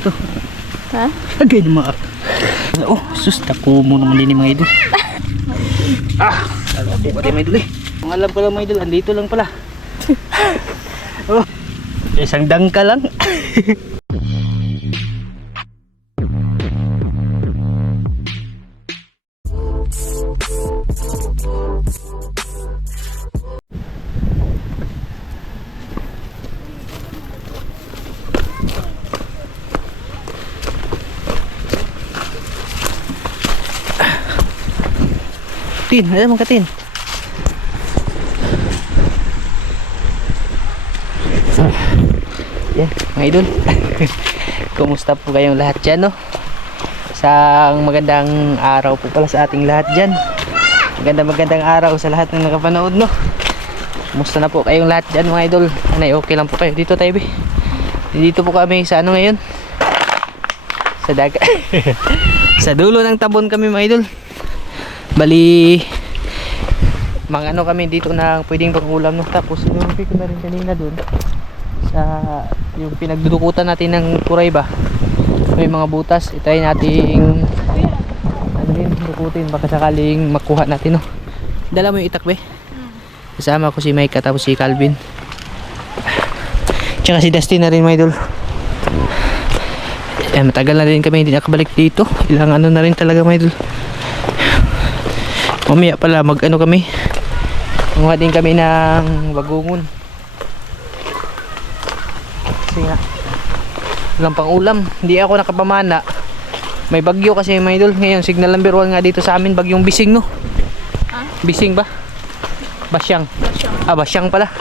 to. Ha? Agay na mga. Oh, sus, tako mo naman din mga idol. Alam ko pati mga idol eh. Kung alam ko lang mga idol, andito lang pala. Oh, isang dangka lang. Tin, ada mga tin. Yan, mga idol. Kumusta po kayong lahat dyan, no? Isang magandang araw po pala sa ating lahat dyan. Magandang araw sa lahat ng nakapanood, no? Kumusta na po kayong lahat dyan, mga idol? Anay, okay lang po kayo. Dito tayo, be. Dito po kami sa ano ngayon? Sa dagat. Sa dulo ng tabon kami, mga idol. Bali mga ano kami dito na pwedeng pangulam, no? Tapos inuwi ko na rin kanina dun sa yung pinagdudukutan natin ng kuray ba, may mga butas. Itry nating ano rin, dukutin baka sakaling makuha natin, no? Dala mo yung itak, be? Kasama ko si Mike tapos si Calvin tsaka si Dustin na rin, mga idol. Matagal na rin kami hindi nakabalik dito, ilang ano na rin talaga, mga idol. Mamaya pala mag ano kami, mga din kami ng bagungon kasi nga walang pang ulam. Hindi ako nakapamana, may bagyo kasi, mga idol. Ngayon signal number 1 nga dito sa amin, bagyong Bising, no? Bising ba? Basyang. Basyang pala,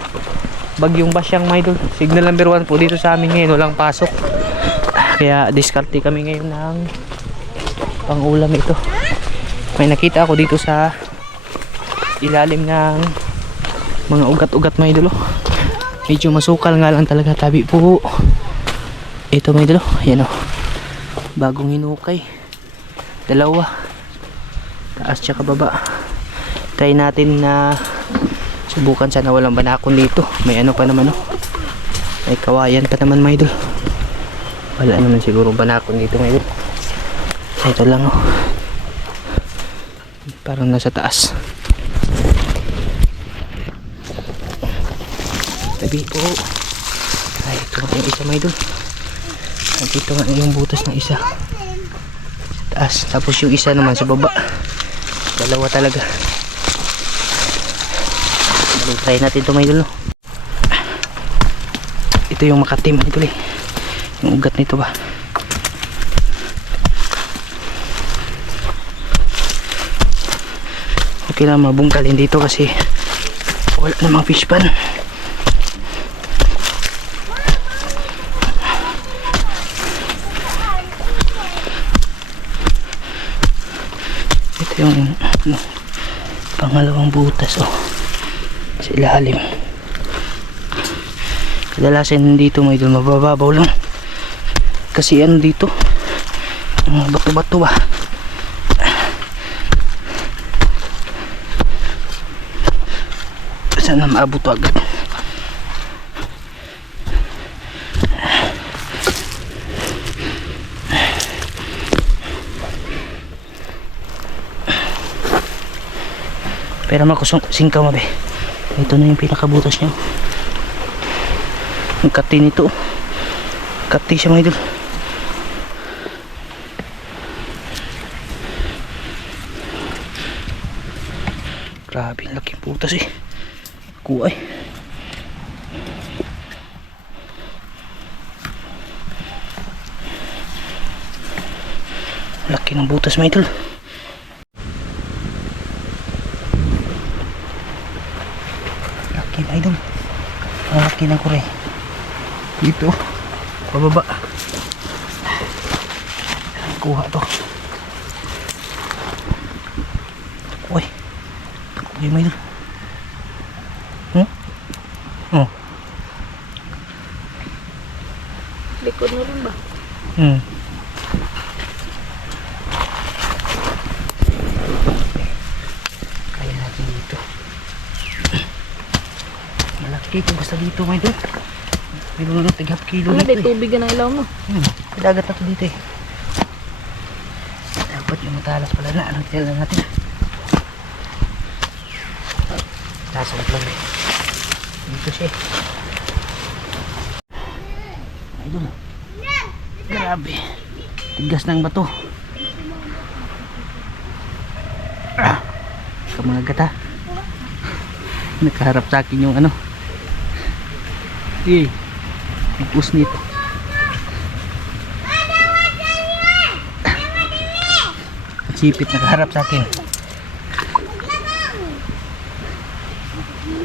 bagyong Basyang, mga idol. Signal number 1 po dito sa amin ngayon, walang pasok, kaya diskarte kami ngayon ng pang ulam ito. May nakita ako dito sa ilalim ng mga ugat-ugat, mga idol. Medyo masukal nga lang talaga, tabi po. Ito, mga idol, yan o, bagong hinukay, dalawa, taas tsaka baba. Try natin na subukan, sana walang banakon dito. May ano pa naman, may kawayan pa naman, mga idol. Wala naman siguro banakon dito, mga idol. Ito lang parang nasa taas. Tabi po. Ay, ito nga yung isa, mga idol. Dito nga yung butas ng isa sa taas, tapos yung isa naman sa baba. Dalawa talaga. Try natin ito, mga idol, no? Ito yung makatim, mga idol, yung ugat nito ba. Okay lang mabungkalin dito kasi wala namang fish pan. Ito yung pangalawang butas, sa ilalim. Kadalasan dito, mga idol, mabababaw lang kasi ano dito, bato-bato ba. Sana maabot agad. Pero makusing ka, mabe. Ito na yung pinakabutas niya. Ang kati nito, kati siya, mga idol. Grabe, laking butas eh. Kuay. Laki ng butas, mga idol. Laki, mga idol. Laki ng kuray. Dito, pababa. Kuha to. Uy. Uy, mga idol. Likod na rin ba? Kaya natin dito. Malaki kung basta dito, mga idol. May mga tigap kilo Ano, dito, tubig na ilaw mo. Dagat na to dito eh. Dapat yung matalas pala na. Anong tila natin. Lasag lang eh. Dito siya eh. Idol. Grabe. Tigas ng bato. Mga gata. Nakaharap sa akin yung ano. Eh. Ang usnit. Ang sipit nakaharap sa akin.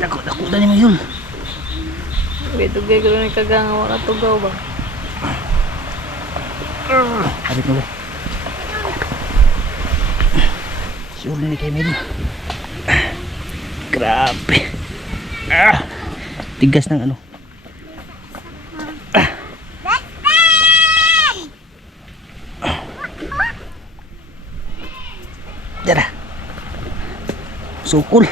Dako na ni Mayul. Betugay ko rin kagangawa na tugaw ba? Habit mo ba? Sure ni kay Mayul. Grabe. Tigas ng ano. Dara. Sukul.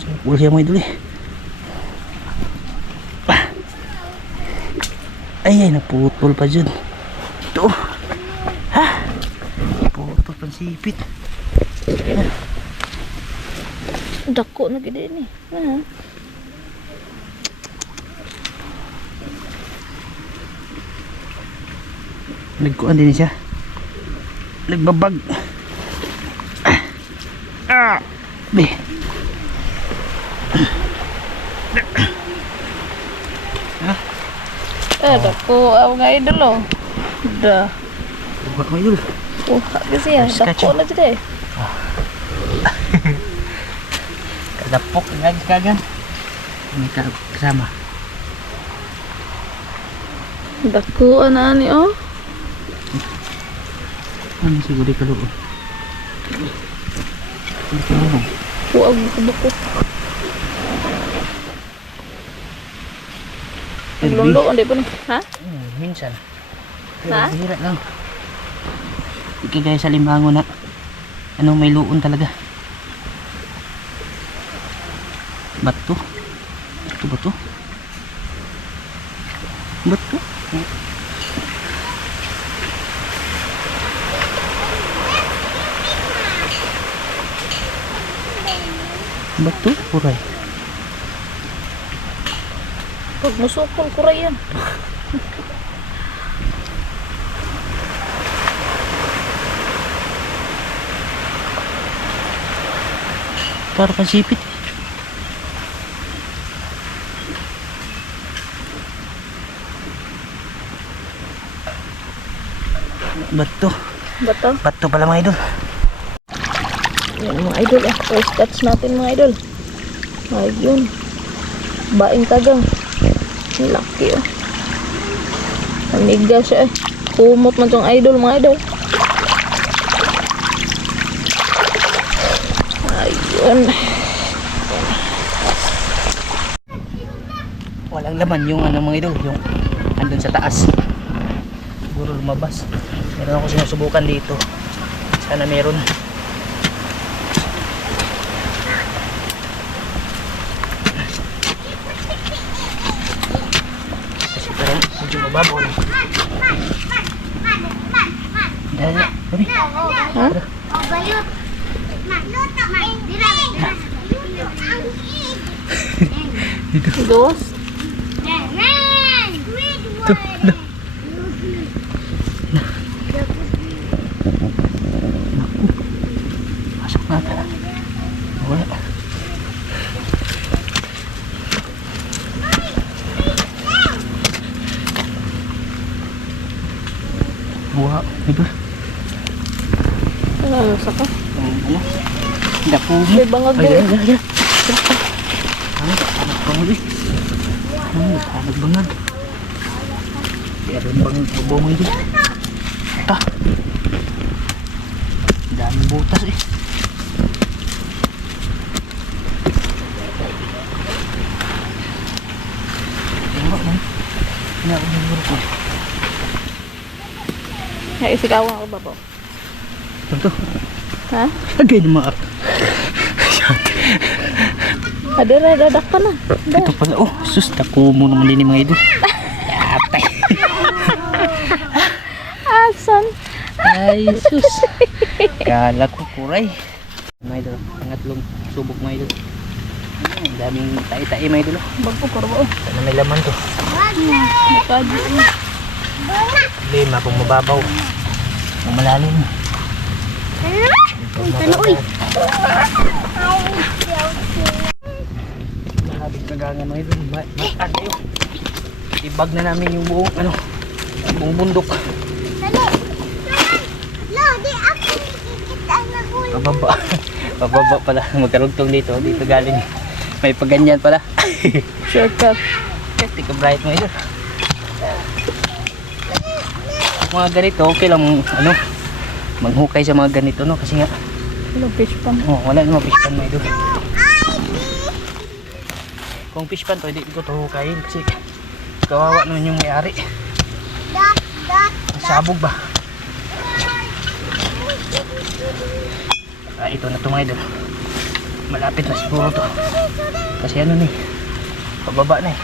Sukul siya mo idol eh. Ay, naputol pa dyan. Ito. Ha? Naputol pa sipit. Dako na gede ni. Nagkuhan din siya. Nagbabag. Be. Dako ang nga idol oh. Da. Buka mo idol. Kasi yan. Dako na dyan eh. Kadapok kagan. May kasama. Dako na ni oh. Ano siguro ka loob? Huwag buko. Naglolo, hindi pa ni. Ha? Minsan. Ha? Hira lang. Hindi kaya sa limango na. Ano, may luon talaga. Bato. Bato. Bato. Bato, kuray. Pag musukol ko rin yan. Para kang sipit. Bato. Bato. Bato pala mga idol. Yan mga idol eh. First touch natin mga idol. Ayun. Baing kagang. Laki oh. Amiga siya eh. Kumot man tong idol mga idol. Ayun. Walang laman yung ano mga idol. Yung andun sa taas. Siguro lumabas. Meron ako sinusubukan dito. Sana meron. Kasi parang medyo mababaw lang. Dahil, sabi. Ha? Dos. Tuh, dah. Masuk mata. Wala. Wow, itu. Ano sa ka? Ano? Tidak punya. May bangag Ayo, din. ayo. Anak bangag eh. Anak bangag. Biar bang bubong itu. Ah. Dami butas eh. Tengok man. Ini aku menurut ko. Ya, isigawan ako ba po? Tentu. Ha? Lagay ni maak. Adira, dadak ka na. Ito pala, oh, sus, tako mo naman din yung mga idol. Yate. Asan? Ay, sus. Kala ko kuray. Mga idol, pangatlong subok mga idol. Ang daming tai-tai mga idol. Bago ko ro. Sana may laman to. Makaji. Lima kung mababaw. Kung malalim. Ano uy? Malapit na gangan mga idol. Matan kayo. Ibag na namin yung buong ano, buong bundok. Pababa. Pababa pala. Magkarugtong dito. Dito galing. May paganyan pala. Shortcut. Tika bright mo ito. Mga ganito, okay lang ano, maghukay sa mga ganito, no? Kasi nga, Hello, fish pan. oh, wala namang fish pan mo ito. Kung fish pan to, hindi ko ito hukayin kasi kawawa naman yung may-ari. Sabog ba? Ah, ito na ito mga idol. Malapit na siguro to. Kasi ano ni, pababa na eh.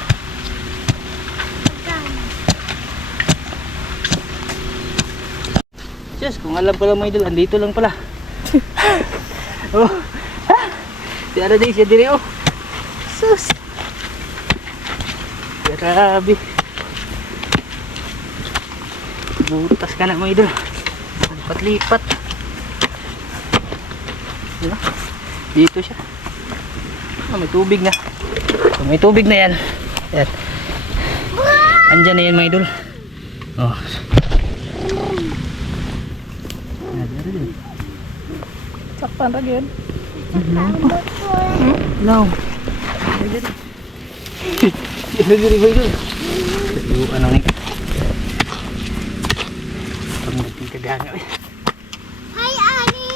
Yes, kung alam ko lang mga idol, andito lang pala. Oh. Si Ara din siya dire oh. Sus. Grabe. Butas ka na mga idol. Lipat-lipat. Diba? Dito siya. Oh, may tubig na. So, may tubig na yan. Yan. Andyan na yan mga idol. Oh. Sakpan ra gyud. No. Ito diri ba ito? Ito ano ni? Pagmuting kagana eh. Hi, Ani.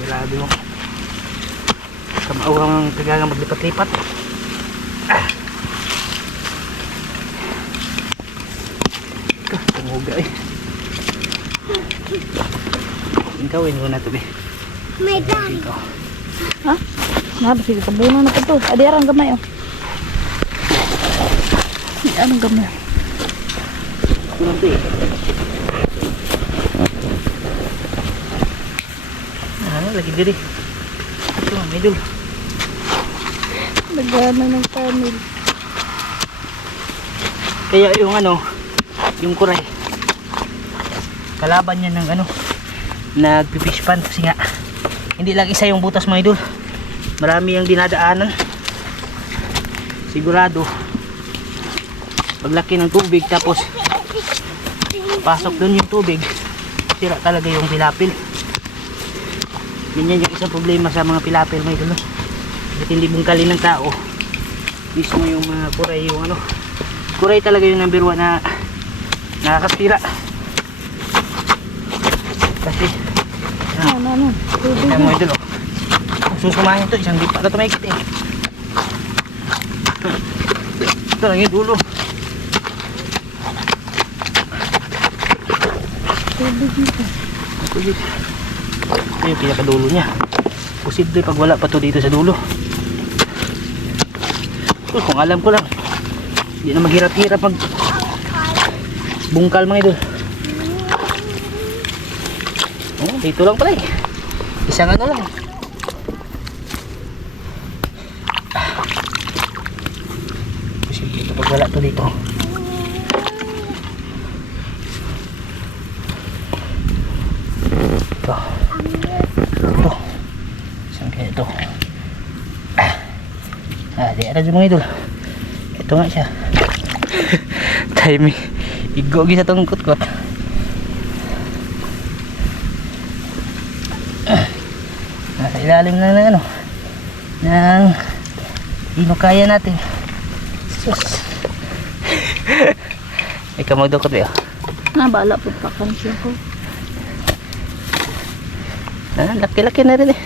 Grabe mo. Kamauhang kagana maglipat-lipat. Ah. Tumuga eh. Gawin mo na ito eh. May dami. Ha? Na ba sige kabunan na to. Adi arang gamay oh. Anong gamay? Kulang ito eh. Ano, lagi diri. Ito, may dul. Nagana ng panel. Kaya yung ano, yung kuray. Kalaban niya ng ano, nagpifish pan kasi nga hindi lang isa yung butas mga idol, marami yung dinadaanan. Sigurado paglaki ng tubig tapos pasok dun yung tubig, sira talaga yung pilapil. Ganyan yung isang problema sa mga pilapil mga idol, at hindi bungkalin ng tao mismo yung mga kuray. Yung ano, kuray talaga yung number 1 na nakakasira kasi Ano? Tubig yan na. mga idol oh. Susumahin ito, isang lipa na ito mahigit eh. Ito lang yung dulo. Tubig nito. Tubig. Ito yung pinakadulo niya. Posible pag wala pa to dito sa dulo. Kung alam ko lang, hindi na maghirap-hirap mag bungkal mga idol. Oh, dito lang pala eh. Isang ano lang. Posible ito pag wala to dito. Ito. Ito. Saan kaya ito? Di ada mga idol. Ito nga siya. Timing. Igogi sa itong kutkot. Nasa ilalim na ng ano, ng inukaya natin. Sus. Ikaw magdukot ba? Nabala po pa kansiya ko. Laki-laki na rin eh.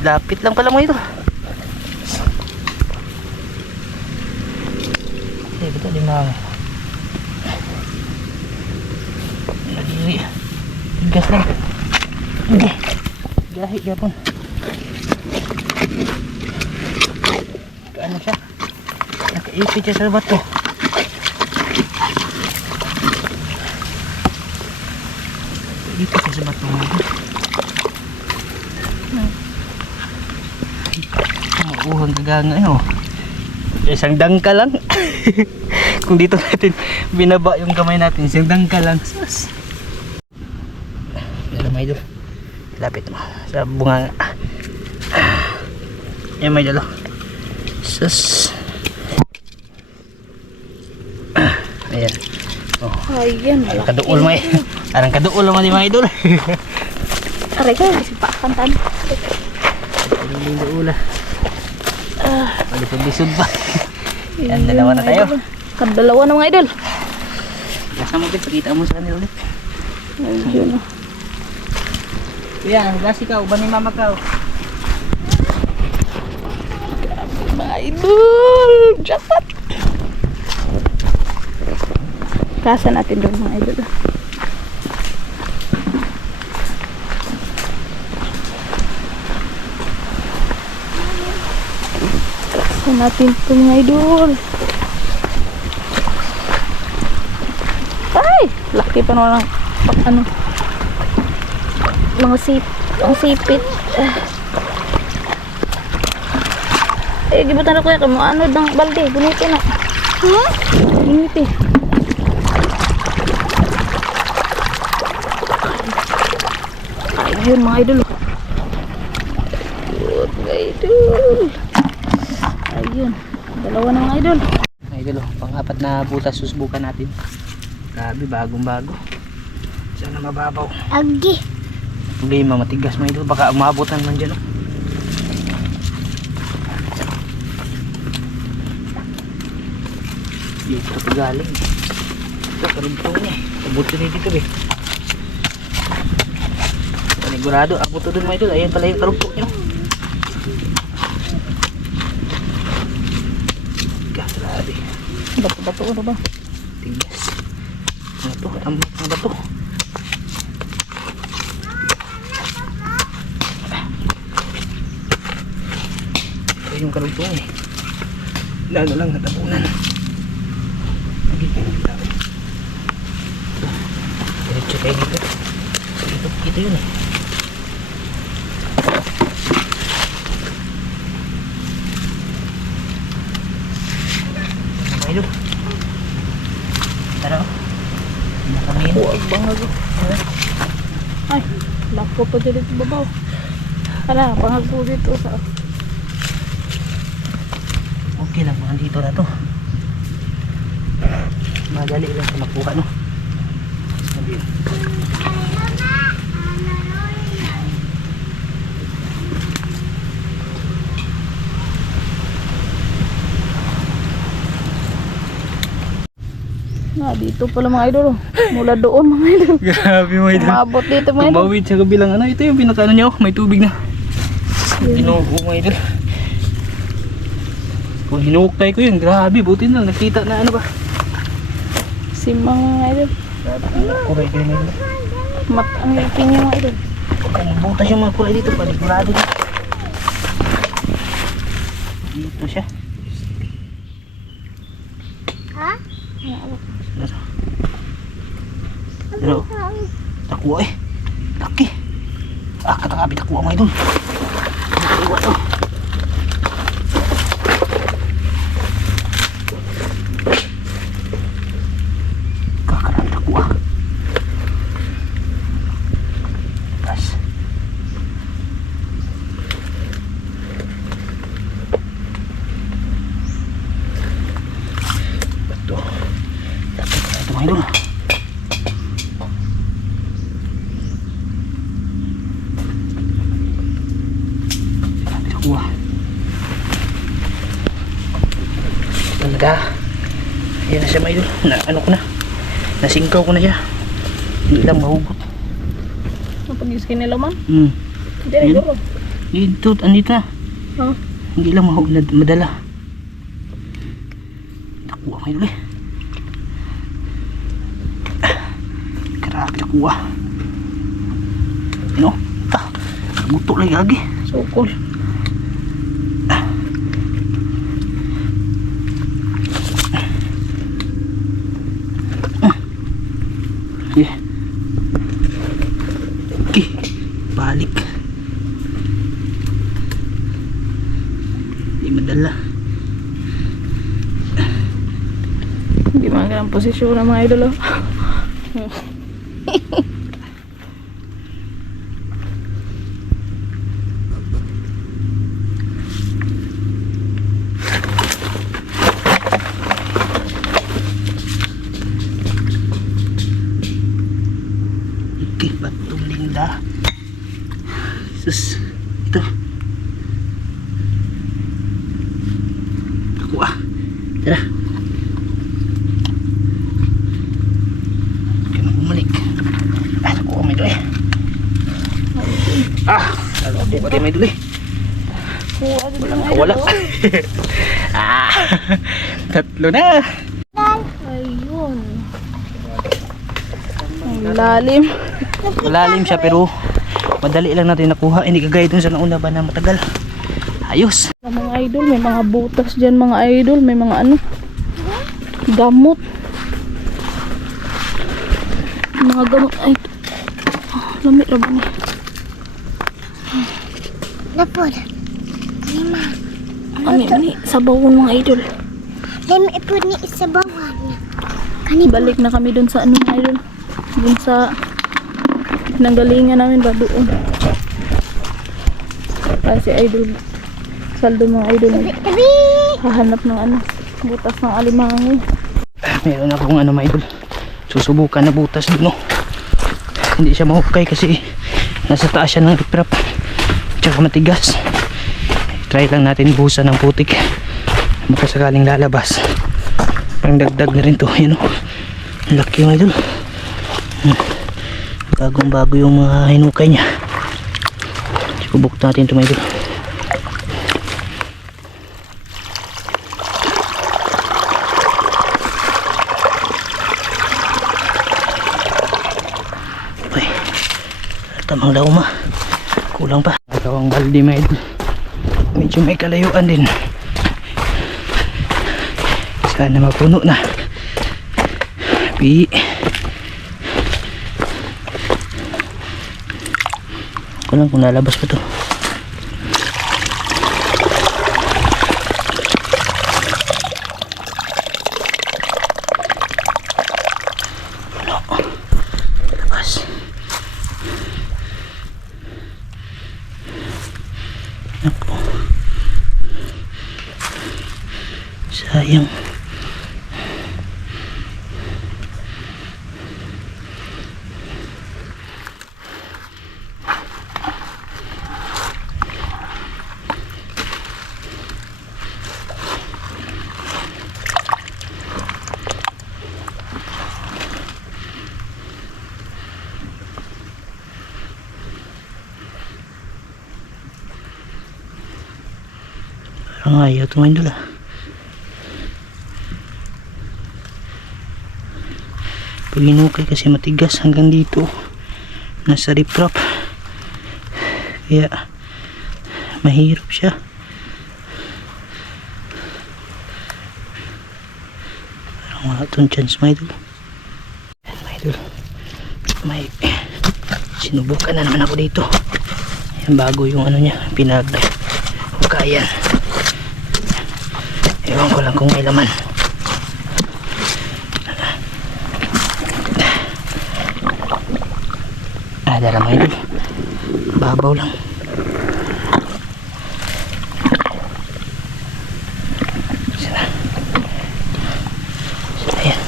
Lapit lang pala mo ito. Eh, betul di mana? Lagi gas lang. Gahit gapon. ano siya. Nakaipit siya sa bato. Ipit siya sa bato. Mauuhang kaganga yun. Isang dangka lang. Kung dito natin binaba yung kamay natin, isang dangka lang. Sus. Alam mo idol. Lapit mo sa bunga. Ayan may dalo. Sus. Ayan. Oh. Ayan, malaki. Kaduol mo eh. Parang kaduol mo di mga idol. Aray ka, sipakan tan. Yung duula. Palisod-lisod pa. Ayan, dalawa na tayo. Kadalawa na mga idol. Gasa mo din, pakita mo sa kanila ulit. Ayun. Kuya, gas ikaw, uban ni mama ka. Mga idol, jackpot. Kasa natin doon mga idol. Kasa natin ito mga idol. Ay! Laki pa naman ang ano. Mga sipit. Ay, gibutan ako yan. Ano ng balde. Buniti na. Huh? Buniti. Ayun mga idol. Good mga idol. Ayun. Dalawa na mga idol. Mga idol, pang-apat na butas susubukan natin. Grabe, bagong-bago. Sana mababaw. Agi. Problema, matigas mga idol. Baka umabutan man dyan. Oh. Dito ito galing. Ito, karugtong niya. Abuto niya dito eh. Panigurado, abuto dun mga idol. Ayan pala yung karugtong niya. Grabe. Bato-bato ano ba? Tigas. Ano to? Tambak na bato. Ito yung karugtong eh. Lalo lang natapunan. Diretso kayo dito. Ito yun eh. Ano kayo? Tara o. Nakamin. Huwag bangag. Ay, lako pa dyan dito babaw. Ala, bangag po dito sa... Okay lang, mga dito na to. Madali lang sa makuha, no? Sabi yun. Dito pala mga idol. Mula doon mga idol. Grabe mga idol. Umabot dito mga idol. Tumawid sa kabilang ano. Ito yung pinaka ano nyo. May tubig na. Pinuho mga idol. Kung hinuhukay ko yun, grabe. Buti na. Nakita na ano ba. Simang mga idol. Kuray kayo mga idol. Ang ipin niya mga idol. Butas yung mga kulay dito. Panigurado dito. Dito siya. Ha? Ano? Takuha eh. Laki. Katakabi takuha mga idol. Takuha to. Kakarami takuha. Tas. Bato. Laki na ito mga idol. Wah. Talaga. Ayan na siya mga idol. Ano ko na. Nasingkaw ko na siya. Hindi lang mahugot. Napag-iskin nila man? Hindi rin Ayun. duro. Dito, andito na. Ha? Hindi lang madala. Nakuha mga idol eh. Grabe nakuha. Ano? Buto lang lagi. Sukol. dala. Hindi magandang posisyon ng mga idol. Oh. Iki batong linda. Sus, ito. Ako tara. Kaya bumalik. Nakuha may duli. Nakuha ba tayo may duli? Walang kawala. Tatlo na. Ayun. Ang lalim. Malalim siya pero madali lang natin nakuha. Hindi kagaya dun sa nauna ba na matagal. Ayos. Mga idol, may mga butas dyan mga idol. May mga ano, gamot. Mga gamot. Ay, lamig na ba niya? Napod. Lima. Ani, sabawon mga idol. Lima ipod ni isa bawan. Balik na kami dun sa ano mga idol. Dun sa nanggalingan namin ba doon. Kasi idol, saldo mga idol. Tabi. Hahanap ng ano, butas ng alimango. Meron akong ano mga idol. Susubukan na butas dun, no. Hindi siya mahukay kasi nasa taas siya ng riprap. Tsaka matigas. Try lang natin buhusan ng putik. Baka sakaling lalabas. Parang dagdag na rin to. Yan, o. Laki mga idol. Bagong bago yung mga hinukay niya. Subok natin ito mga idol. Okay. Tamang lauma. Kulang pa. Nagawang baldi mga idol. Medyo may kalayuan din. Sana mapuno na. Pi. Ako lang kung lalabas pa to. Ano? Labas. Ako. Sayang. Parang ayaw tumayin doon. Pag inukay kasi matigas hanggang dito. Nasa riprap. Kaya mahirap siya. Parang wala itong chance mga idol. Ayan mga idol. May sinubukan na naman ako dito. Ayan, bago yung ano niya. Pinag-hukayan. Ewan ko lang kung may laman. Dala mga idol. Babaw lang. Sana. Ayan.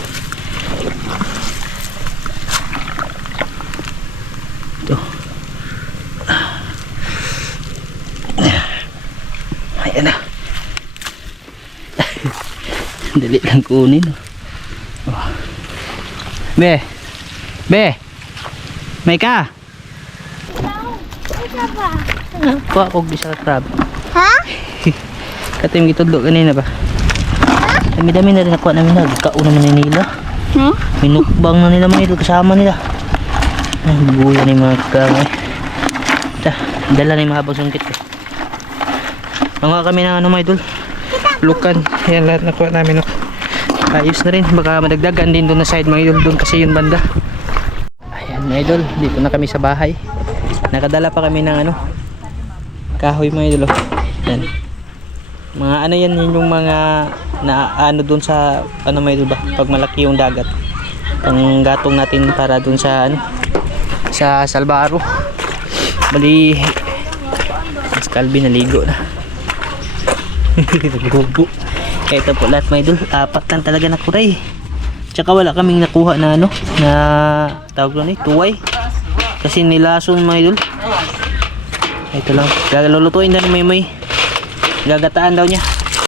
Ito. Ayan na. Dali lang kunin. Oh. Be. May ka? Isa ba? Kuha ko bisa ka crab. Ha? Katim gitudlo kanina ba? Dami-dami na rin nakuha namin na. Kauna man nila. Huh? Minukbang na nila mga idol. Kasama nila. Ay, buya na yung mga kamay. Dala na yung mahabang sungkit ko. Mga kami ng ano mga idol. Lukan. Yan lahat nakuha namin. No? Ayos na rin. Baka madagdagan din doon na side mga idol. Doon kasi yung banda. Ayan mga idol. Dito na kami sa bahay. Nakadala pa kami ng ano. Kahoy mga idol. Yan. Mga ano yan, yun yung mga na ano doon sa ano may ba pag malaki yung dagat. Ang gatong natin para doon sa ano sa Salbaro. Bali si Calvin naligo na. Naghubo. Ito po lahat mga idol, apat lang talaga na kuray. Tsaka wala kaming nakuha na ano na tawag doon tuway. Kasi nilason mga idol. Ito lang, lulutuin na ni Maymay. Gagataan daw niya.